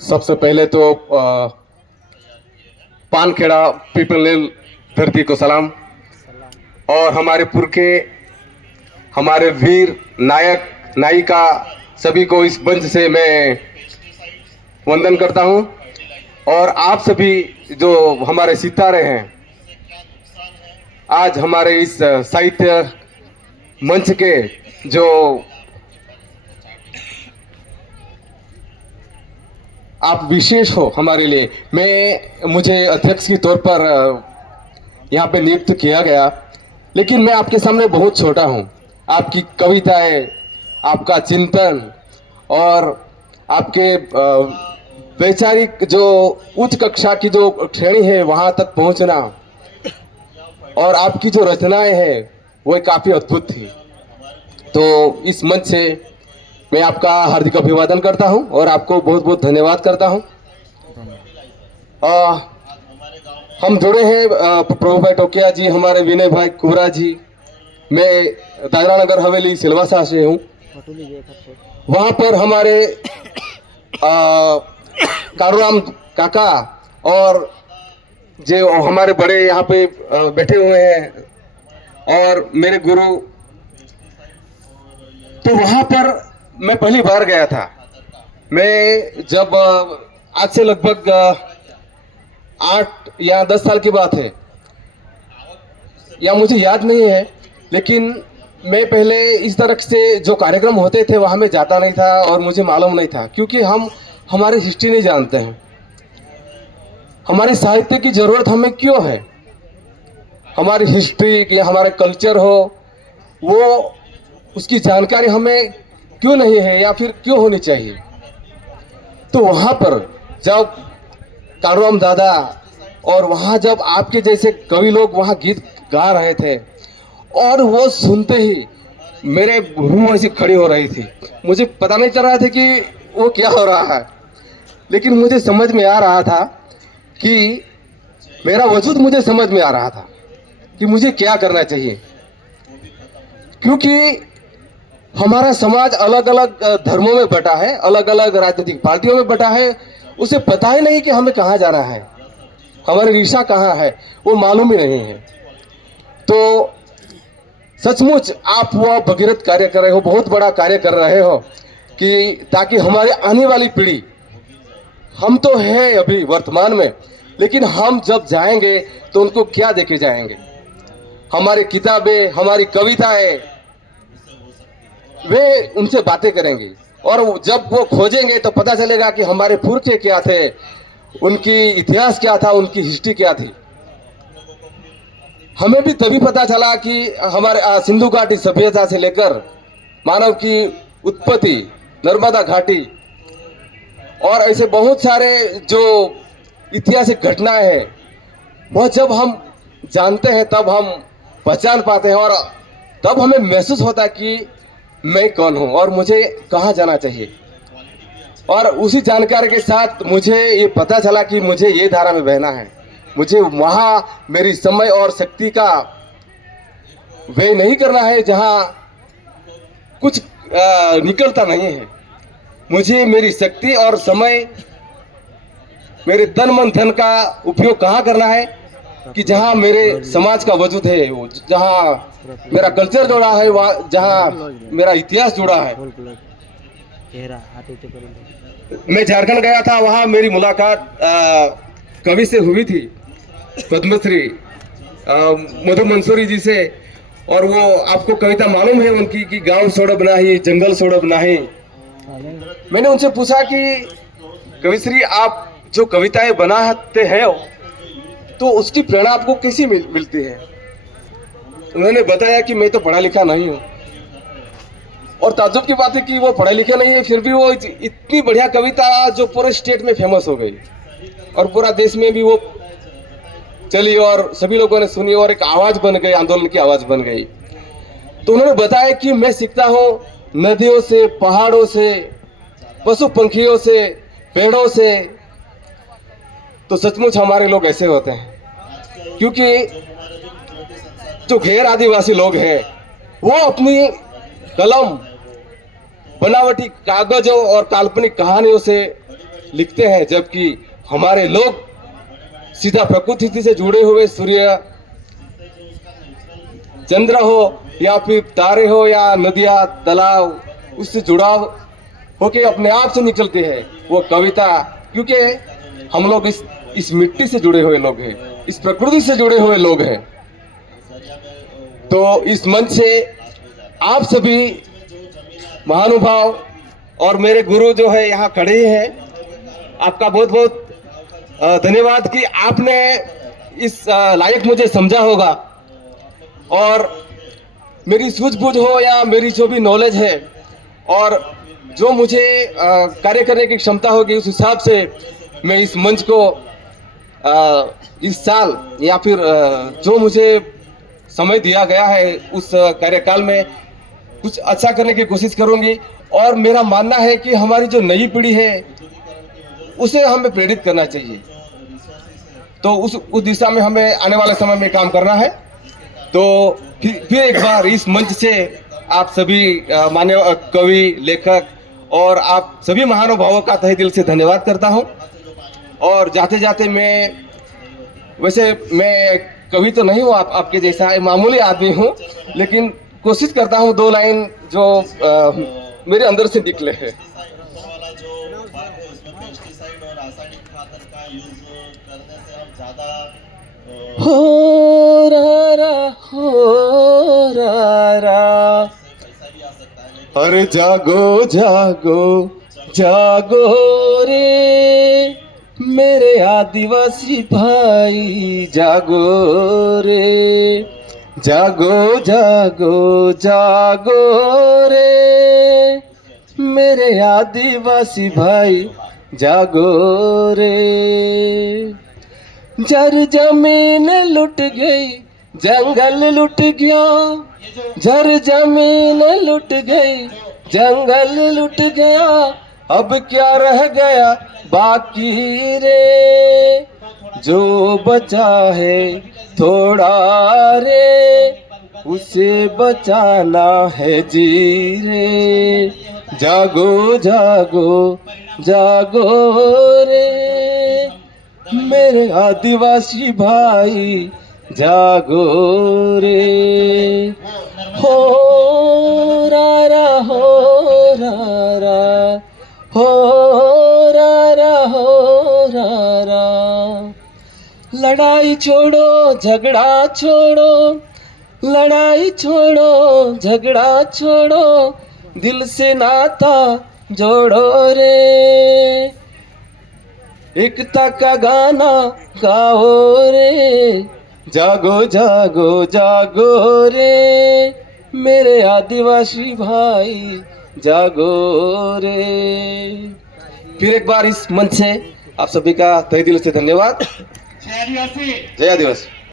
सबसे पहले तो पानखेड़ा पीपल हिल धरती को सलाम। और हमारे पुरखे, हमारे वीर नायक नायिका सभी को इस मंच से मैं वंदन करता हूं। और आप सभी जो हमारे सितारे हैं, आज हमारे इस साहित्य मंच के जो आप विशेष हो हमारे लिए, मुझे अध्यक्ष के तौर पर यहाँ पे नियुक्त किया गया, लेकिन मैं आपके सामने बहुत छोटा हूँ। आपकी कविताएं, आपका चिंतन और आपके वैचारिक जो उच्च कक्षा की जो श्रेणी है वहाँ तक पहुँचना और आपकी जो रचनाएं हैं वो काफ़ी अद्भुत थी। तो इस मंच से मैं आपका हार्दिक अभिवादन करता हूं और आपको बहुत बहुत धन्यवाद करता हूं। हम जुड़े हैं प्रभु भाई टोकिया जी, हमारे विनय भाई कुबरा जी। मैं दादरा नगर हवेली सिलवासा से हूं। वहां पर हमारे कारूराम काका और जो हमारे बड़े यहाँ पे बैठे हुए हैं और मेरे गुरु, तो वहां पर मैं पहली बार गया था। मैं जब आज से लगभग 8 या 10 साल की बात है, या मुझे याद नहीं है, लेकिन मैं पहले इस तरह से जो कार्यक्रम होते थे वहाँ मैं जाता नहीं था और मुझे मालूम नहीं था, क्योंकि हम हमारी हिस्ट्री नहीं जानते हैं। हमारे साहित्य की ज़रूरत हमें क्यों है? हमारी हिस्ट्री या हमारे कल्चर हो, वो उसकी जानकारी हमें क्यों नहीं है या फिर क्यों होनी चाहिए? तो वहाँ पर जब कारूराम दादा और वहाँ जब आपके जैसे कवि लोग वहाँ गीत गा रहे थे और वो सुनते ही मेरे रूह ऐसी खड़ी हो रही थी। मुझे पता नहीं चल रहा था कि वो क्या हो रहा है, लेकिन मुझे समझ में आ रहा था कि मेरा वजूद मुझे समझ में आ रहा था कि मुझे क्या करना चाहिए। क्योंकि हमारा समाज अलग अलग धर्मों में बटा है, अलग अलग राजनीतिक पार्टियों में बटा है। उसे पता ही नहीं कि हमें कहाँ जाना है, हमारी दिशा कहाँ है, वो मालूम ही नहीं है। तो सचमुच आप वो भगीरथ कार्य कर रहे हो, बहुत बड़ा कार्य कर रहे हो कि ताकि हमारी आने वाली पीढ़ी, हम तो है अभी वर्तमान में, लेकिन हम जब जाएंगे तो उनको क्या देके जाएंगे? हमारी किताबें, हमारी कविताएं, वे उनसे बातें करेंगे और जब वो खोजेंगे तो पता चलेगा कि हमारे पुरखे क्या थे, उनकी इतिहास क्या था, उनकी हिस्ट्री क्या थी। हमें भी तभी पता चला कि हमारे सिंधु घाटी सभ्यता से लेकर मानव की उत्पत्ति, नर्मदा घाटी और ऐसे बहुत सारे जो ऐतिहासिक घटनाएं हैं, वह जब हम जानते हैं तब हम पहचान पाते हैं और तब हमें महसूस होता है कि मैं कौन हूं और मुझे कहां जाना चाहिए। और उसी जानकारी के साथ मुझे ये पता चला कि मुझे ये धारा में बहना है, मुझे वहां मेरी समय और शक्ति का व्यय नहीं करना है जहां कुछ निकलता नहीं है। मुझे मेरी शक्ति और समय, मेरे तन मन धन का उपयोग कहाँ करना है कि जहाँ मेरे समाज का वजूद है, जहाँ मेरा कल्चर जुड़ा है, वहाँ जहाँ मेरा इतिहास जुड़ा है। मैं झारखंड गया था, वहाँ मेरी मुलाकात कवि से हुई थी, पद्मश्री मधु मंसूरी जी से। और वो आपको कविता मालूम है उनकी कि गांव सोड़ब नाही, जंगल सोड़ब नाही। मैंने उनसे पूछा कि कविश्री, आप जो कविताएं बनाते हैं तो उसकी प्रेरणा आपको कैसी मिलती है? उन्होंने बताया कि मैं तो पढ़ा लिखा नहीं हूँ। और ताज्जुब की बात है कि वो पढ़े लिखे नहीं है, फिर भी वो इतनी बढ़िया कविता जो पूरे स्टेट में फेमस हो गई और पूरा देश में भी वो चली और सभी लोगों ने सुनी और एक आवाज बन गई, आंदोलन की आवाज बन गई। तो उन्होंने बताया कि मैं सीखता हूँ नदियों से, पहाड़ों से, पशु पंखियों से, पेड़ों से। तो सचमुच हमारे लोग ऐसे होते हैं, क्योंकि जो गैर आदिवासी लोग हैं वो अपनी कलम, बनावटी कागजों और काल्पनिक कहानियों से लिखते हैं, जबकि हमारे लोग सीधा प्रकृति से जुड़े हुए, सूर्य चंद्र हो या फिर तारे हो या नदियां तालाब, उससे जुड़ाव होके अपने आप से निकलते हैं वो कविता, क्योंकि हम लोग इस मिट्टी से जुड़े हुए लोग हैं, इस प्रकृति से जुड़े हुए लोग हैं। तो इस मंच से आप सभी महानुभाव और मेरे गुरु जो है यहाँ खड़े हैं, आपका बहुत बहुत धन्यवाद कि आपने इस लायक मुझे समझा होगा, और मेरी सूझबूझ हो या मेरी जो भी नॉलेज है और जो मुझे कार्य करने की क्षमता होगी, उस हिसाब से मैं इस मंच को इस साल या फिर जो मुझे समय दिया गया है उस कार्यकाल में कुछ अच्छा करने की कोशिश करूंगी। और मेरा मानना है कि हमारी जो नई पीढ़ी है उसे हमें प्रेरित करना चाहिए, तो उस दिशा में हमें आने वाले समय में काम करना है। तो फिर एक बार इस मंच से आप सभी मान्य कवि, लेखक और आप सभी महानुभावों का तहे दिल से धन्यवाद करता हूं। और जाते जाते वैसे मैं कवि तो नहीं हूँ आपके जैसा, मामूली आदमी हूँ, लेकिन कोशिश करता हूँ 2 लाइन जो मेरे अंदर से निकले हैं। हो रा अरे जागो जागो जागो रे मेरे आदिवासी भाई, जागो रे, जागो जागो जागो रे मेरे आदिवासी भाई, जागो रे। जर जमीन लुट गई, जंगल लुट गया, जर जमीन लुट गई, जंगल लुट गया, अब क्या रह गया बाकी रे, जो बचा है थोड़ा रे, उसे बचाना है जी रे, जागो जागो जागो रे मेरे आदिवासी भाई, जागो रे। हो रा हो रा हो रा हो रा। लड़ाई छोड़ो झगड़ा छोड़ो, लड़ाई छोड़ो झगड़ा छोड़ो, दिल से नाता जोड़ो रे, एकता का गाना गाओ रे, जागो जागो जागो रे मेरे आदिवासी भाई, जागो रे। फिर एक बार इस मंच से आप सभी का तहे दिल से धन्यवाद। जय आदिवासी। जय आदिवासी।